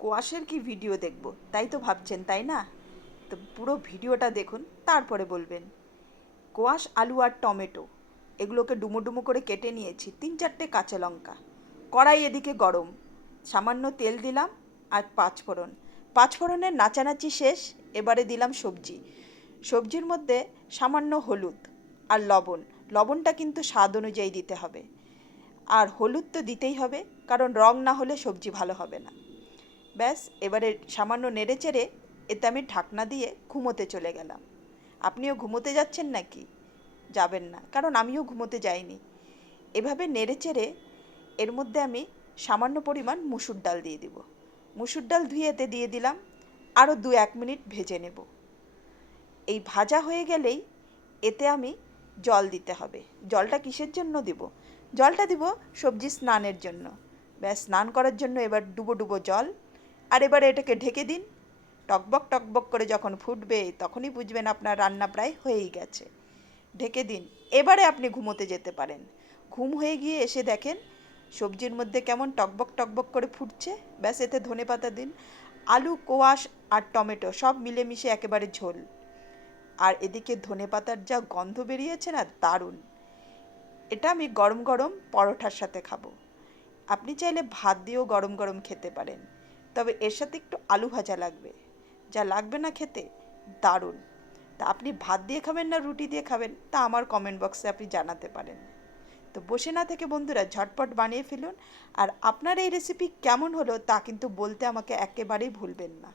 কোয়াশের কি ভিডিও দেখব তাই তো ভাবছেন, তাই না? তো পুরো ভিডিওটা দেখুন, তারপরে বলবেন। কোয়াশ, আলু আর টমেটো এগুলোকে ডুমো ডুমো করে কেটে নিয়েছি, 3-4টে কাঁচা লঙ্কা। কড়াই এদিকে গরম, সামান্য তেল দিলাম আর পাঁচফোড়ন। পাঁচফোড়নের নাচানাচি শেষ, এবারে দিলাম সবজি। সবজির মধ্যে সামান্য হলুদ আর লবণ। লবণটা কিন্তু স্বাদ অনুযায়ী দিতে হবে। আর হলুদ তো দিতেই হবে, কারণ রং না হলে সবজি ভালো হবে না। ব্যাস, এবারে সামান্য নেড়েচেড়ে এতে আমি ঢাকনা দিয়ে ঘুমোতে চলে গেলাম। আপনিও ঘুমোতে যাচ্ছেন নাকি? যাবেন না, কারণ আমিও ঘুমোতে যাইনি। এভাবে নেড়েচেড়ে এর মধ্যে আমি সামান্য পরিমাণ মুসুর ডাল দিয়ে দিব। মুসুর ডাল ধুয়ে এতে দিয়ে দিলাম, আরও 2-1 মিনিট ভেজে নেব। এই ভাজা হয়ে গেলেই এতে আমি জল দিতে হবে। জলটা কিসের জন্য দিব? জলটা দিব সবজি স্নানের জন্য। ব্যাস, স্নান করার জন্য এবার ডুবো ডুবো জল। আর এবারে এটাকে ঢেকে দিন। টকবক টকবক করে যখন ফুটবে তখনই বুঝবেন আপনার রান্না প্রায় হয়েই গেছে। ঢেকে দিন। এবারে আপনি ঘুমোতে যেতে পারেন। ঘুম হয়ে গিয়ে এসে দেখেন সবজির মধ্যে কেমন টকবক টকবক করে ফুটছে। ব্যাস, এতে ধনেপাতা দিন। আলু, কোয়াশ আর টমেটো সব মিলেমিশে একেবারে ঝোল। আর এদিকে ধনেপাতার যা গন্ধ বেরিয়েছে না, দারুণ। এটা আমি গরম গরম পরোটার সাথে খাবো। আপনি চাইলে ভাত দিয়েও গরম গরম খেতে পারেন, তবে এর সাথে একটু আলু ভাজা লাগবে। যা লাগবে না খেতে, দারুণ। তা আপনি ভাত দিয়ে খাবেন না রুটি দিয়ে খাবেন, তা আমার কমেন্ট বক্সে আপনি জানাতে পারেন। তো বসে না থেকে বন্ধুরা ঝটপট বানিয়ে ফেলুন। আর আপনার এই রেসিপি কেমন হলো তা কিন্তু বলতে আমাকে একেবারেই ভুলবেন না।